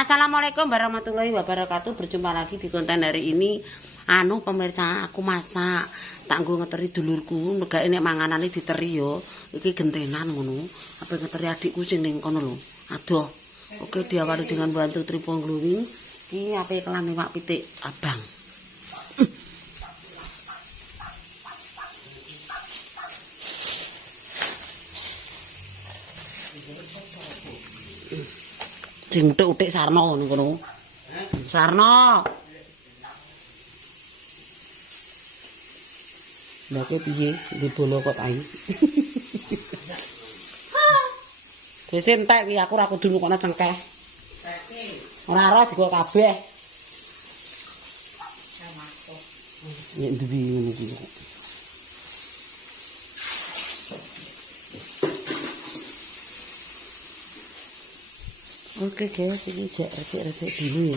Assalamualaikum warahmatullahi wabarakatuh. Berjumpa lagi di konten hari ini. Pemirsa, aku masak tak nggo ngeteri dulurku, nek nek manganane diteri yo. Iki gentenan ngono. Apa ngeteri adikku sing ning kono lho. Adoh. Oke, diawali dengan bantu tripong glowing. Iki ape kelan iwak pitik abang. Sing utik-utik Sarno ngono kono. Sarno. Lah kowe piye? Di bolo kok ae. Wis entek iki aku ora kudu kono cengkeh. Ora ora digo kabeh. Nek duwi ngono iki. Oke guys, ini jak resik-resik dulu ya.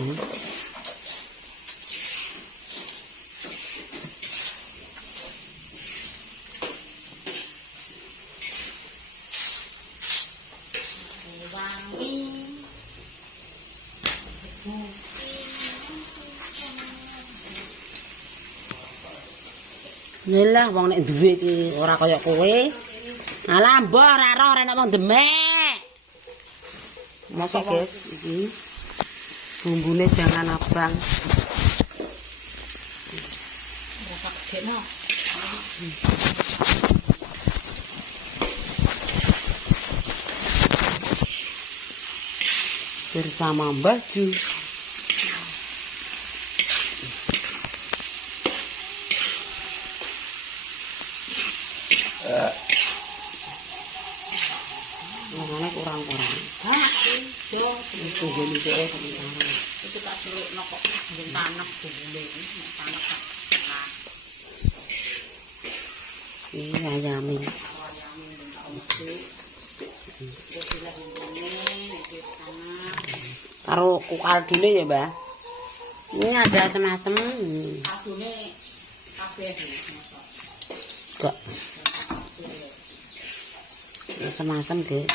Nyelah wong nek duwe iki ora kaya kowe. Alah mbok ora nek wong demek. Masuk guys, ini bumbunya jangan abang. Bersama Mbah Ju. Ngomongnya kurang-kurang. Itu gini saya sementara. Itu tak celuk nokok dengan tanak bumbu tanak keras. Ini ayam. Taruh kukal dulu ya, Mbak. Ini ada asem-asem. Adune kabeh enggak. Asem-asem, guys.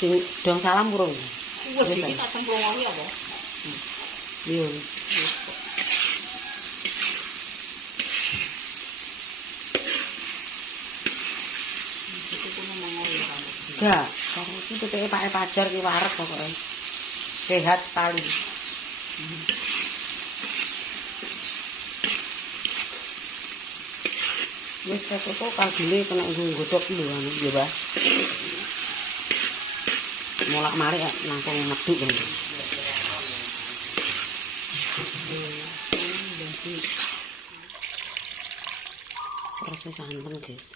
Sing dong salam kurung. Iya, iki tak cemplungi apa? Iya. Enggak, kalau itu PTE Pak Pajar ki wareg pokoknya. Sehat sekali. Wis kok kagile kena nggodhok lho anu ya, Mbah. Mulak mari langsung medhuk kan. Proses santen, guys.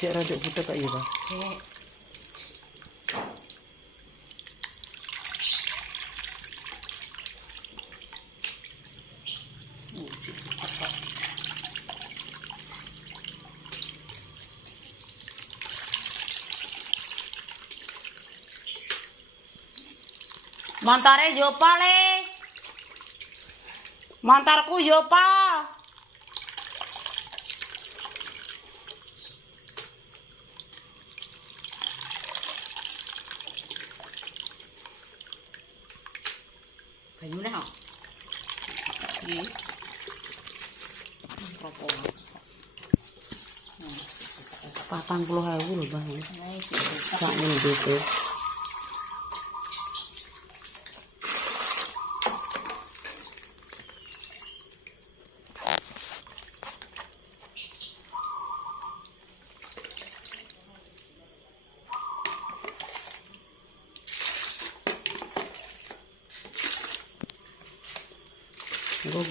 Cek rada butek kok ya, Pak. Montare yo apa le? Montarku yo apa? Banyune kok. Iki. Berapa? 40.000 lho, Bang. Sak mendete.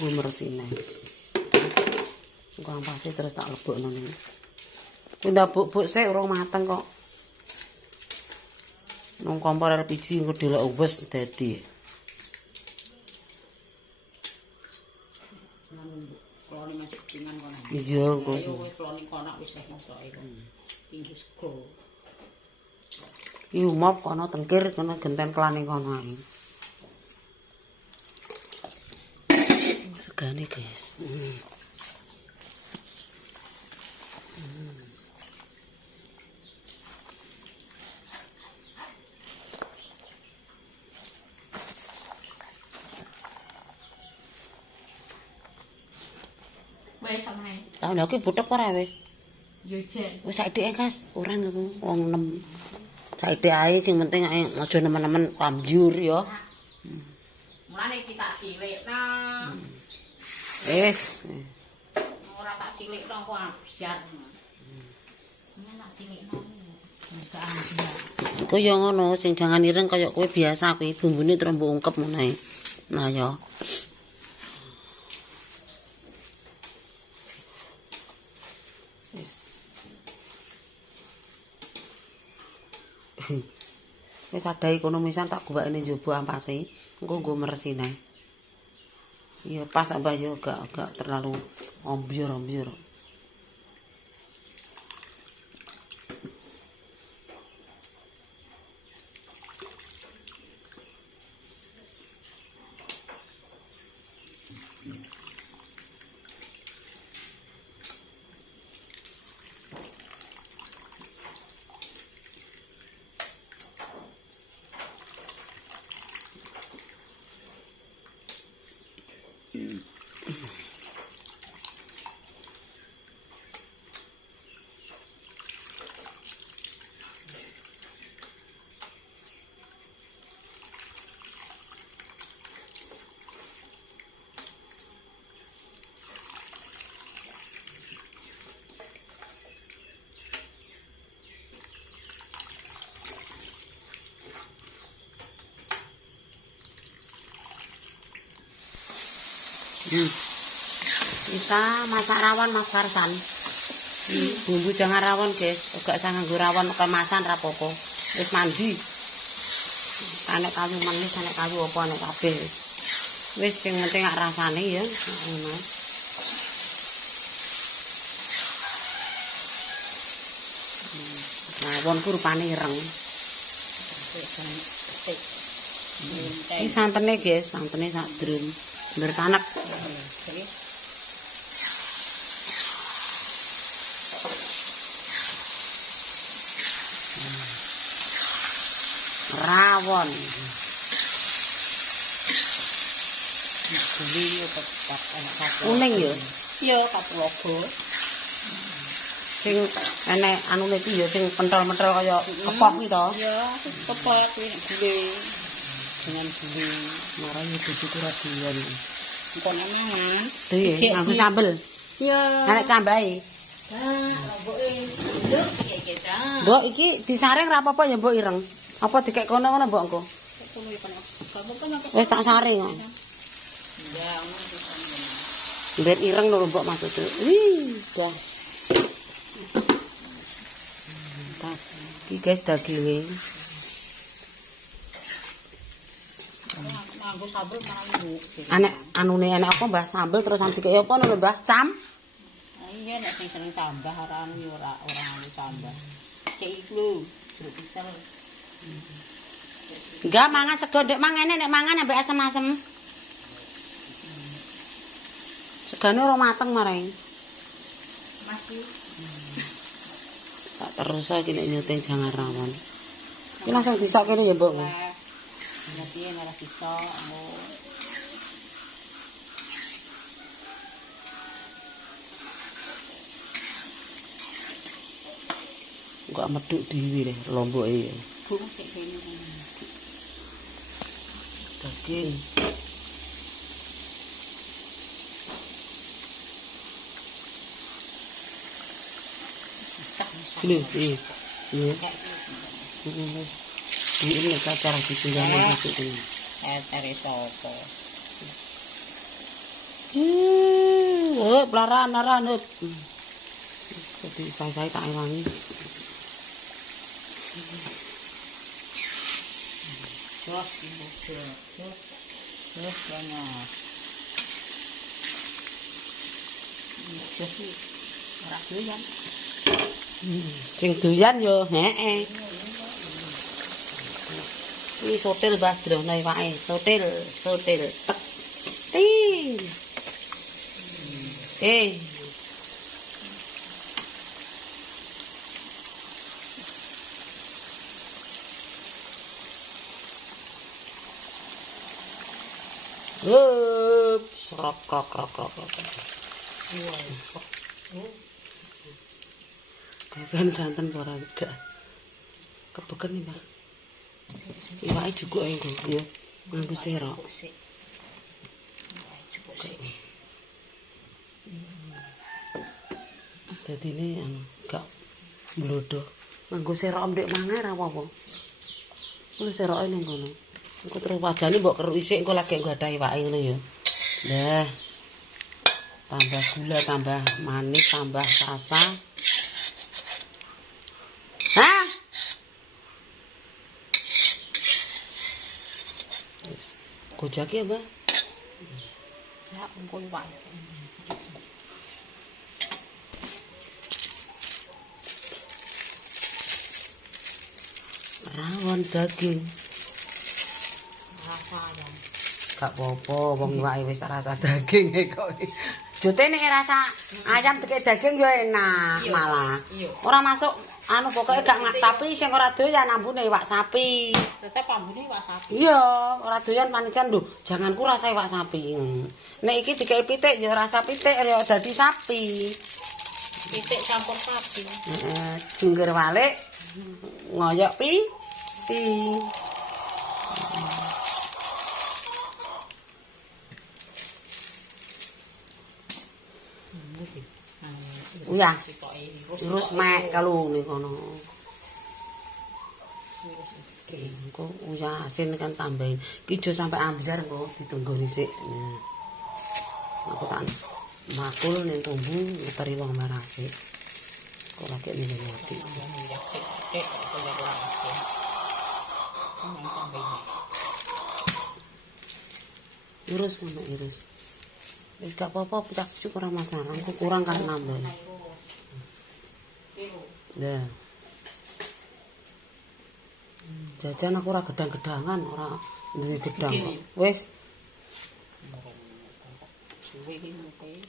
Gue meresine. Terus gue ampasnya terus tak lebokno ning. Kuwi ndak buk-buk sik urung mateng kok. Nang kompor LPG engko delok wis dadi. Klone masuk dengan kono. Iya, kok. Ayo wis klone kono wis mosoke kok. Iki sego. Iki umop kono tengkir kono genten klane kono ae. Segane, guys. Wis samae. Tahu lha kuwi butek ora wis? Yo jen. Wis saiki Kas, orang aku wong 6. Saiki ae sing penting aja nemen-nemen kambyur ya. Mulane iki tak cilikno. Wis. Ora tak cilikno kok abyar. Ini tak cilikno. Ku yo ngono, sing jangan ireng kaya kowe biasa kuwi bumbune terus mbok ungkep ngono ae. Nah ya. Wis. Wis adahi kono misan tak gowakne njaba ampase, engko nggo meresine. Iya pas Mbah yo gak terlalu ombyur-ombyur. Kita masak rawon Mas Farsan. Bumbu jangan rawon, guys. Gak usah nganggo rawon kemasan rapopo. Wis mandi. Anek kayu manis, anek kayu apa anek kabeh. Wis sing penting gak rasane ya. Rawon ku rupane ireng. Ini santene, guys, santene sak drum. Bertanak. Rawon. Kuning ya? Iya, kapulaga. Sing enek anune iki ya sing pentel-pentel kaya kepok iki to. Iya, kepok kuwi gule. Dengan gule. Marang bojoku ra diwan. Engko nek mangan. Iya, nganggo sambel. Iya. Enek cambahe. Lomboke nduk iki ta. Mbok iki disaring ra apa-apa ya mbok ireng. Apa dikek kono-kono mbok engko? Wis tak saring kok. Ya, Biar ireng lho mbok maksudku. Wih, dah. Iki guys daginge. nganggo sambel malah mbuk. Anek anune enek apa Mbah? Sambel terus dikek apa ngono Mbah? Cam? Iya nek sing seneng tambah arane yo ora anu tambah. Cek iku lho, jeruk pisang. Enggak mangan sego ndek mangene nek mangan ambek asem-asem. Segane ora mateng mareng. Masih. Tak terus iki nek nyuting jangan rawon. Iki langsung disok kene ya, Mbok. Nanti malah bisa mau Kok medhuk dhewe le lomboke. bung sik kene. Daging. Lho, iya. Iya. Wis. Ini cara disunggahne besok ini. Cari sopo. Oh, pelaran-laran. Jadi saya tak ewangi. Wah, ibu terus banyak. Jadi ora doyan. Sing doyan yo heeh. Iki sotil Mbah Drono iwake, sotil. Tek. Serok krok. Kapan santen ora gak. Kebeken iki, Mbak. Iwake juga engko ya. Nganggo serok. Dadi ini gak mlodo. Nganggo serok ndek mangar apa-apa. Kuwi seroke ning kono. Engko terus wajane mbok keruk isik engko lagi nggadhahi iwake ngono ya. Lah. Tambah gula, tambah manis, tambah rasa. Hah? Kojake ya, Mbak? Ya, engko iwak. Rawon daging. Rasa ya. Gak apa-apa, wong iwake wis rasa daging kok. Jote nek rasa ayam teke daging ya enak malah. Ora masuk pokoke gak tapi sing ora doyan ambune iwak sapi. Tetep ambune iwak sapi. Iya, ora doyan pancen lho. Janganku rasa iwak sapi. Nek iki dikai pitik ya rasa pitik ya dadi sapi. Pitik campur sapi. Heeh, jungkir walik ngoyok pi. Iya. Terus mek kalau ning kono. Engko uyah asin kan tambahin. Ki aja sampe ambyar engko ditunggu dhisik. Nah. Aku tak makul ning tumbu ngeteri wong marase. Kok lagi ning ati. Irus ngono irus. Wis gak apa-apa pecah cukur ora masalah. Engko kurang kan nambah. Nah. Jajan aku ora gedang-gedangan, ora duwe gedang. Wis.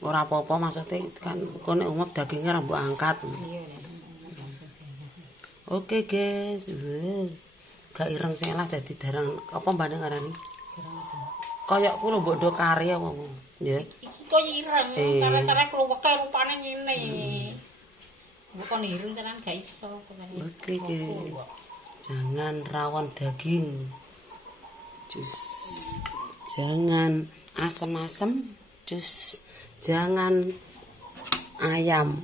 Ora apa-apa maksudnya kan kok nek umum dagingnya ora mbok angkat. Oke, guys. Gak ireng sing lah dadi darang apa mbane ngarani? Kayak kulo mbok do kari apa. Ya. Iki kok ireng, cara-cara kluweke rupane ngene. Bukan ireng tenan gak iso. Oke, jangan rawon daging. Jangan asem-asem. Jangan ayam.